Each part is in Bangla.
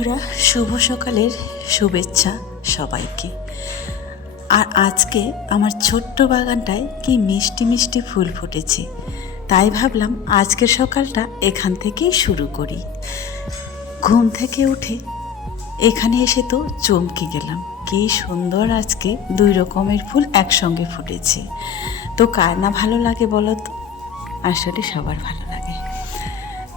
বন্ধুরা, শুভ সকালের শুভেচ্ছা সবাইকে। আর আজকে আমার ছোট্ট বাগানটায় কি মিষ্টি মিষ্টি ফুল ফুটেছে, তাই ভাবলাম আজকের সকালটা এখান থেকেই শুরু করি। ঘুম থেকে উঠে এখানে এসে তো চমকে গেলাম, কি সুন্দর আজকে দুই রকমের ফুল একসঙ্গে ফুটেছে। তো কার না ভালো লাগে বলো তো? আসলে সবার ভালো।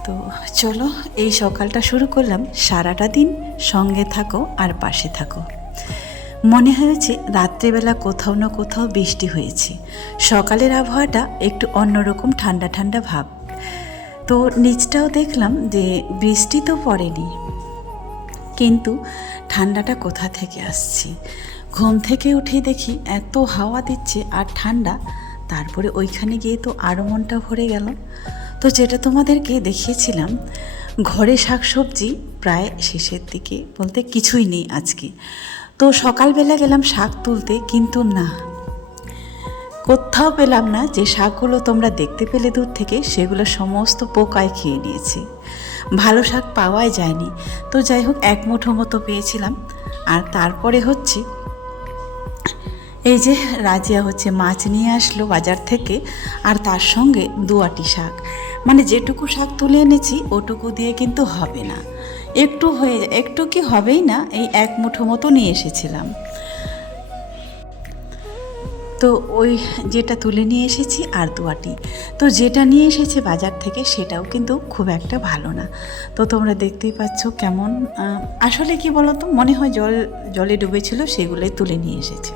তো চলো, এই সকালটা শুরু করলাম সারাটা দিন সঙ্গে থাকো আর পাশে থাকো। মনে হয়েছে রাত্রেবেলা কোথাও না কোথাও বৃষ্টি হয়েছে। সকালের আবহাওয়াটা একটু অন্যরকম ঠান্ডা ঠান্ডা ভাব। তো নিচটাও দেখলাম যে বৃষ্টি তো পড়েনি। কিন্তু ঠান্ডাটা কোথা থেকে আসছে? ঘুম থেকে উঠে দেখি এত হাওয়া দিচ্ছে আর ঠান্ডা, তারপরে ওইখানে গিয়ে তো আরও মনটা ভরে গেল। তো যেটা তোমাদেরকে দেখিয়েছিলাম, ঘরে শাকসবজি প্রায় শেষের দিকে বলতে কিছুই নেই আজকে। তো সকালবেলা গেলাম শাক তুলতে, কিন্তু না। কোথাও পেলাম না যে শাকগুলো তোমরা দেখতে পেলে দূর থেকে, সেগুলো সমস্ত পোকায় খেয়ে নিয়েছে। ভালো শাক পাওয়াই যায়নি। তো যাই হোক, এক মুঠো মতো পেয়েছিলাম। আর তারপরে হচ্ছে এই যে রাজিয়া হচ্ছে মাছ নিয়ে আসলো বাজার থেকে, আর তার সঙ্গে দুয়াটি শাক। মানে যেটুকু শাক তুলে এনেছি, ওটুকু দিয়ে কিন্তু হবে না। একটু হয়ে, একটু কি হবেই না, এই এক মুঠো মতো নিয়ে এসেছিলাম। তো ওই যেটা তুলে নিয়ে এসেছি আর দুয়াটি। তো যেটা নিয়ে এসেছে বাজার থেকে, সেটাও কিন্তু খুব একটা ভালো না। তো তোমরা দেখতেই পাচ্ছ কেমন আসলে কি বলো তো মনে হয় জল, জলে ডুবেছিল, সেগুলোই তুলে নিয়ে এসেছে।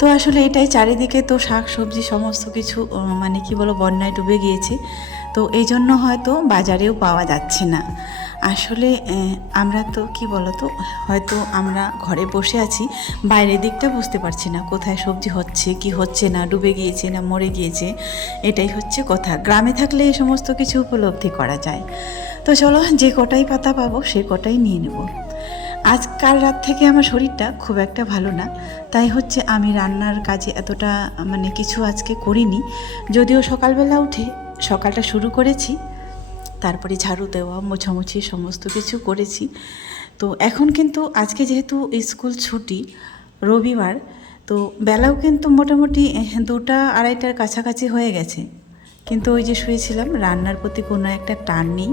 তো আসলে এটাই চারিদিকে তো শাক, সবজি, সমস্ত কিছু মানে কি বলো বন্যায় ডুবে গিয়েছে। তো এই জন্য হয়তো বাজারেও পাওয়া যাচ্ছে না। আসলে আমরা তো, কি বলো তো হয়তো আমরা ঘরে বসে আছি, বাইরের দিকটা বুঝতে পারছি না, কোথায় সবজি হচ্ছে, কি হচ্ছে না, ডুবে গিয়েছে না, মরে গিয়েছে, এটাই হচ্ছে কথা। গ্রামে থাকলে এই সমস্ত কিছু উপলব্ধি করা যায়। তো চলো, যে কটাই পাতা পাবো, সে কটাই নিয়ে নেব। আজ কাল রাত থেকে আমার শরীরটা খুব একটা ভালো না। তাই হচ্ছে আমি রান্নার কাজে এতটা মানে কিছু আজকে করিনি। যদিও সকালবেলা উঠে সকালটা শুরু করেছি, তারপরে ঝাড়ু দেওয়া, মোছামুছি সমস্ত কিছু করেছি। তো এখন কিন্তু আজকে যেহেতু স্কুল ছুটি, রবিবার, তো বেলাও কিন্তু মোটামুটি দুটা আড়াইটার কাছাকাছি হয়ে গেছে। কিন্তু ওই যে শুয়েছিলাম, রান্নার প্রতি কোনো একটা টান নেই।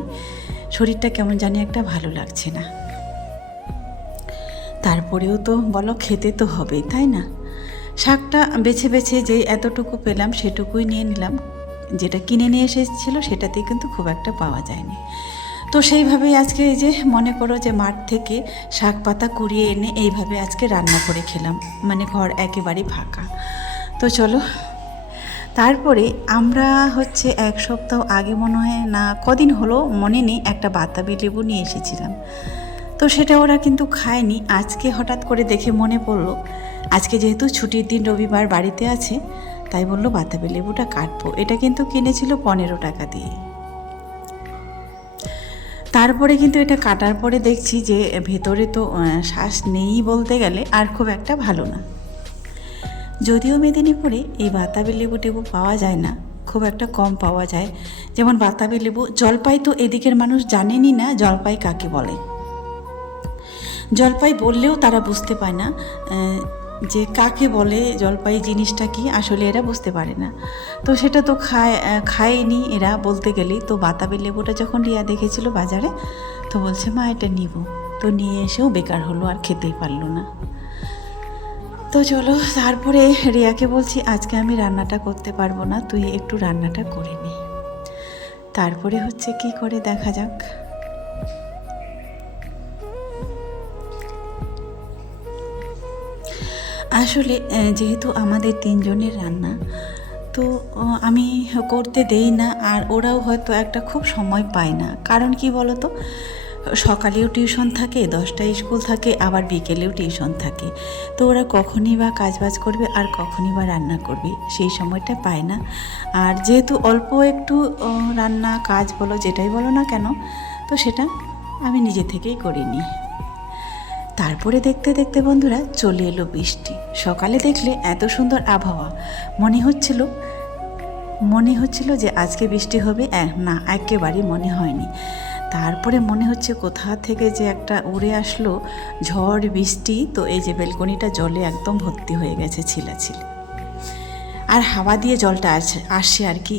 শরীরটা কেমন জানি একটা ভালো লাগছে না। তারপরেও তো বলো খেতে তো হবেই, তাই না? শাকটা বেছে বেছে যে এতটুকু পেলাম সেটুকুই নিয়ে নিলাম। যেটা কিনে নিয়ে এসেছিল সেটাতে কিন্তু খুব একটা পাওয়া যায়নি। তো সেইভাবেই আজকে এই যে মনে করো যে মাঠ থেকে শাক পাতা কুড়িয়ে এনে এইভাবে আজকে রান্না করে খেলাম। মানে ঘর একেবারেই ফাঁকা। তো চলো, তারপরে আমরা হচ্ছে এক সপ্তাহ আগে মনে হয় না, কদিন হলো মনে নেই, একটা বাতাবি লেবু নিয়ে এসেছিলাম। তো সেটা ওরা কিন্তু খায়নি। আজকে হঠাৎ করে দেখে মনে পড়ল, আজকে যেহেতু ছুটির দিন রবিবার বাড়িতে আছে, তাই বলল, বাতাবি লেবুটা কাটবো। এটা কিন্তু কিনেছিল পনেরো টাকা দিয়ে। তারপরে কিন্তু এটা কাটার পরে দেখছি যে, ভেতরে তো শ্বাস নেই বলতে গেলে, আর খুব একটা ভালো না। যদিও মেদিনীপুরে এই বাতাবি লেবু টেবু পাওয়া যায় না, খুব একটা কম পাওয়া যায়। যেমন বাতাবি লেবু, জলপাই তো এদিকের মানুষ জানেনই না, জলপাই কাকে বলে। জলপাই বললেও তারা বুঝতে পায় না যে কাকে বলে জলপাই জিনিসটা কি, আসলে এরা বুঝতে পারে না। তো সেটা তো খায় খায়নি এরা বলতে গেলেই তো বাতাবি লেবুটা যখন রিয়া দেখেছিল বাজারে, তো বলছে, মা, এটা নিব। তো নিয়ে এসেও বেকার হলো, আর খেতেই পারল না। তো চলো, তারপরে রিয়াকে বলছি, আজকে আমি রান্নাটা করতে পারব না, তুই একটু রান্নাটা করে নি। তারপরে হচ্ছে কি করে, দেখা যাক। আসলে যেহেতু আমাদের তিনজনের রান্না, তো আমি করতে দেই না আর ওরাও হয়তো একটা খুব সময় পায় না। কারণ কি বলো তো সকালেও টিউশন থাকে, দশটায় স্কুল থাকে, আবার বিকেলেও টিউশন থাকে। তো ওরা কখনই বা কাজবাজ করবে আর কখনই বা রান্না করবে, সেই সময়টা পায় না। আর যেহেতু অল্প একটু রান্না কাজ বলো, যেটাই বলো না কেন, তো সেটা আমি নিজে থেকেই করিনি তারপরে দেখতে দেখতে বন্ধুরা চলে এলো বৃষ্টি। সকালে দেখলে এত সুন্দর আবহাওয়া। মনে হচ্ছিল মনে হচ্ছিল যে আজকে বৃষ্টি হবে না, একেবারেই মনে হয়নি। তারপরে মনে হচ্ছে কোথা থেকে যে একটা উড়ে আসলো ঝড়, বৃষ্টি, তো এই যে বেলকনিটা জলে একদম ভর্তি হয়ে গেছে, ছিলাছিলি। আর হাওয়া দিয়ে জলটা আসে, আসছে আর কি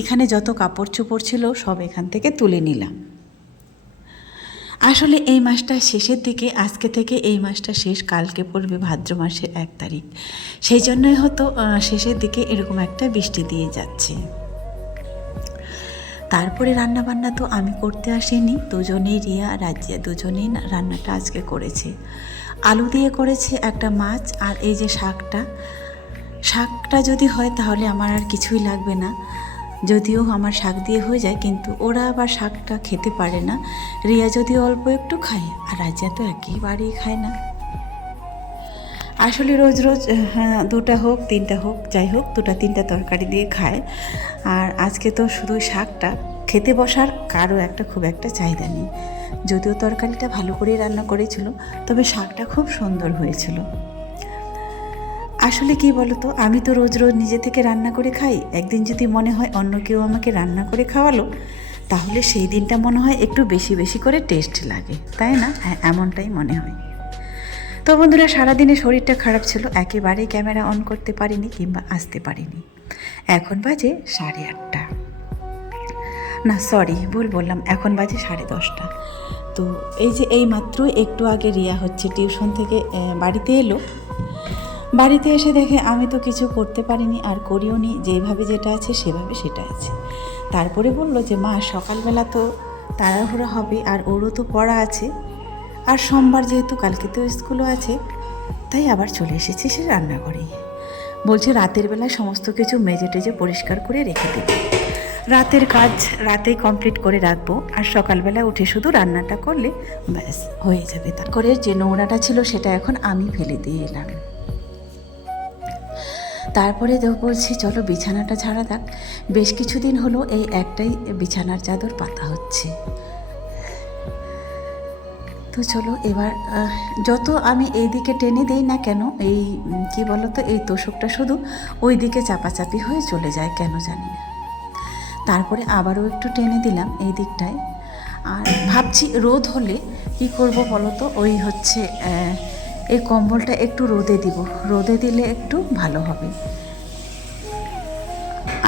এখানে যত কাপড় চোপড় ছিল সব এখান থেকে তুলে নিলাম। আসলে এই মাসটা শেষের দিকে, আজকে থেকে এই মাসটা শেষ, কালকে পড়বে ভাদ্র মাসের এক তারিখ। সেই জন্যই হয়তো শেষের দিকে এরকম একটা বৃষ্টি দিয়ে যাচ্ছে। তারপরে রান্না বান্না তো আমি করতে আসিনি, দুজনেই রিয়া, রাজিয়া দুজনেই রান্নাটা আজকে করেছে। আলু দিয়ে করেছে একটা মাছ আর এই যে শাকটা। শাকটা যদি হয় তাহলে আমার আর কিছুই লাগবে না। যদিও আমার শাক দিয়ে হয়ে যায়, কিন্তু ওরা আবার শাকটা খেতে পারে না। রিয়া যদি অল্প একটু খায়, আর রাজিয়া তো একেবারেই খায় না। আসলে রোজ রোজ হ্যাঁ দুটা হোক, তিনটা হোক, যাই হোক, দুটা তিনটা তরকারি দিয়ে খায়। আর আজকে তো শুধু শাকটা, খেতে বসার কারও একটা খুব একটা চাহিদা নেই। যদিও তরকারিটা ভালো করে রান্না করেছিল, তবে শাকটা খুব সুন্দর হয়েছিল। আসলে কি বলতো? আমি তো রোজ রোজ নিজে থেকে রান্না করে খাই। একদিন যদি মনে হয় অন্য কেউ আমাকে রান্না করে খাওয়ালো, তাহলে সেই দিনটা মনে হয় একটু বেশি বেশি করে টেস্ট লাগে। তাই না? হ্যাঁ এমনটাই মনে হয়। তো বন্ধুরা, সারাদিনে শরীরটা খারাপ ছিল। একেবারেই ক্যামেরা অন করতে পারিনি কিংবা আসতে পারিনি। এখন বাজে সাড়ে আটটা। না সরি ভুল বললাম। এখন বাজে সাড়ে দশটা। তো এই যে এই মাত্র একটু আগে রিয়া হচ্ছে টিউশন থেকে বাড়িতে এলো। বাড়িতে এসে দেখে আমি তো কিছু করতে পারিনি আর করিও নি, যেভাবে যেটা আছে সেভাবে সেটা আছে। তারপরে বলল যে, মা, সকালবেলা তো তাড়াহুড়ো হবে আর ওরও তো পড়া আছে। আর সোমবার যেহেতু কালকে তো স্কুলও আছে, তাই আবার চলে এসেছি সে রান্নাঘরেই। বলছে, রাতের বেলায় সমস্ত কিছু মেজে টেজে পরিষ্কার করে রেখে দেবে রাতের কাজ রাতেই কমপ্লিট করে রাখব আর সকালবেলা উঠে শুধু রান্নাটা করলে ব্যাস, হয়ে যাবে। তারপরে যে নোংরাটা ছিল সেটা এখন আমি ফেলে দিয়ে এলাম। তারপরে তো বলছি, চলো বিছানাটা ছাড়া থাক বেশ কিছুদিন হলো এই একটাই বিছানার চাদর পাতা হচ্ছে। তো চলো এবার যত আমি এই দিকে টেনে দেই না কেন, এই, কি বলতো, এই তোষকটা শুধু ওই দিকে চাপাচাপি হয়ে চলে যায়, কেন জানি না। তারপরে আবারও একটু টেনে দিলাম এই দিকটায়। আর ভাবছি রোদ হলে কি করব বলো তো ওই হচ্ছে এই কম্বলটা একটু রোদে দিব। রোদে দিলে একটু ভালো হবে।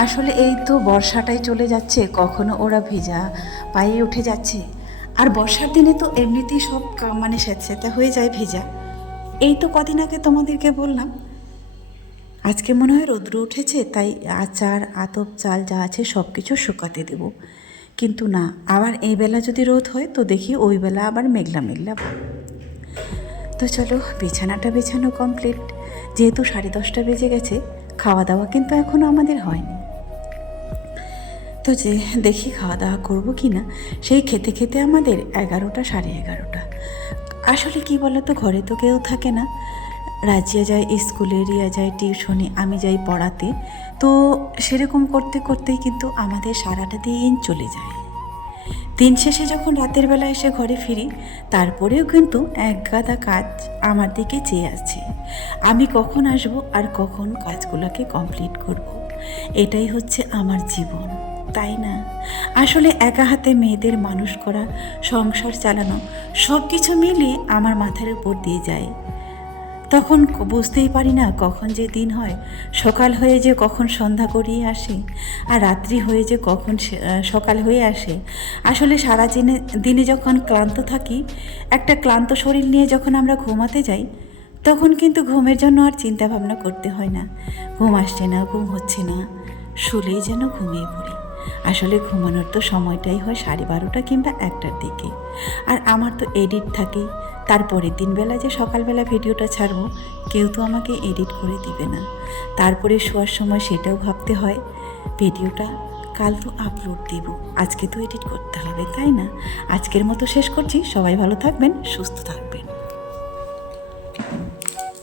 আসলে এই তো বর্ষাটাই চলে যাচ্ছে, কখনো ওরা ভেজা পায়ে উঠে যাচ্ছে। আর বর্ষার দিনে তো এমনিতেই সব মানে স্যাঁতস্যাঁতে হয়ে যায় ভেজা। এই তো কদিন আগে তোমাদেরকে বললাম, আজকে মনে হয় রৌদ্র উঠেছে, তাই আচার, আতপ, চাল যা আছে সব কিছু শুকাতে দেব। কিন্তু না, আবার এই বেলা যদি রোদ হয়, তো দেখি ওই বেলা আবার মেঘলা মেঘলা। তো চলো, বিছানাটা বিছানো কমপ্লিট যেহেতু সাড়ে দশটা বেজে গেছে খাওয়া দাওয়া কিন্তু এখনও আমাদের হয়নি। তো যে, দেখি খাওয়া দাওয়া করব কি না সেই খেতে খেতে আমাদের এগারোটা সাড়ে এগারোটা। আসলে কি বলো তো ঘরে তো কেউ থাকে না। রাজিয়া যায় স্কুলে, রিয়া যায় টিউশনে, আমি যাই পড়াতে। তো সেরকম করতে করতেই কিন্তু আমাদের সারাটা দিন চলে যায়। দিন শেষে যখন রাতের বেলা এসে ঘরে ফিরি, তারপরেও কিন্তু এক গাদা কাজ আমার দিকে চেয়ে আছে। আমি কখন আসব আর কখন কাজগুলোকে কমপ্লিট করব। এটাই হচ্ছে আমার জীবন। তাই না? আসলে একা হাতে মেয়েদের মানুষ করা, সংসার চালানো সব কিছু মিলিয়ে আমার মাথার উপর দিয়ে যায়। তখন বুঝতেই পারি না কখন যে দিন হয়। সকাল হয়ে যে কখন সন্ধ্যা গড়িয়ে আসে আর রাত্রি হয়ে যে কখন সকাল হয়ে আসে। আসলে সারা দিনে দিনে যখন ক্লান্ত থাকি, একটা ক্লান্ত শরীর নিয়ে যখন আমরা ঘুমাতে যাই, তখন কিন্তু ঘুমের জন্য আর চিন্তা ভাবনা করতে হয় না। ঘুম আসছে না, ঘুম হচ্ছে না। শুলেই যেন ঘুমিয়ে পড়ি। আসলে ঘুমানোর তো সময়টাই হয় সাড়ে বারোটা কিংবা একটার দিকে। আর আমার তো এডিট থাকে তারপরের দিনবেলা যে সকালবেলা ভিডিওটা ছাড়বো, কেউ তো আমাকে এডিট করে দিবে না। তারপরে শোয়ার সময় সেটাও ভাবতে হয়, ভিডিওটা কাল তো আপলোড দেব, আজকে তো এডিট করতে হবে। তাই না? আজকের মতো শেষ করছি। সবাই ভালো থাকবেন, সুস্থ থাকবেন।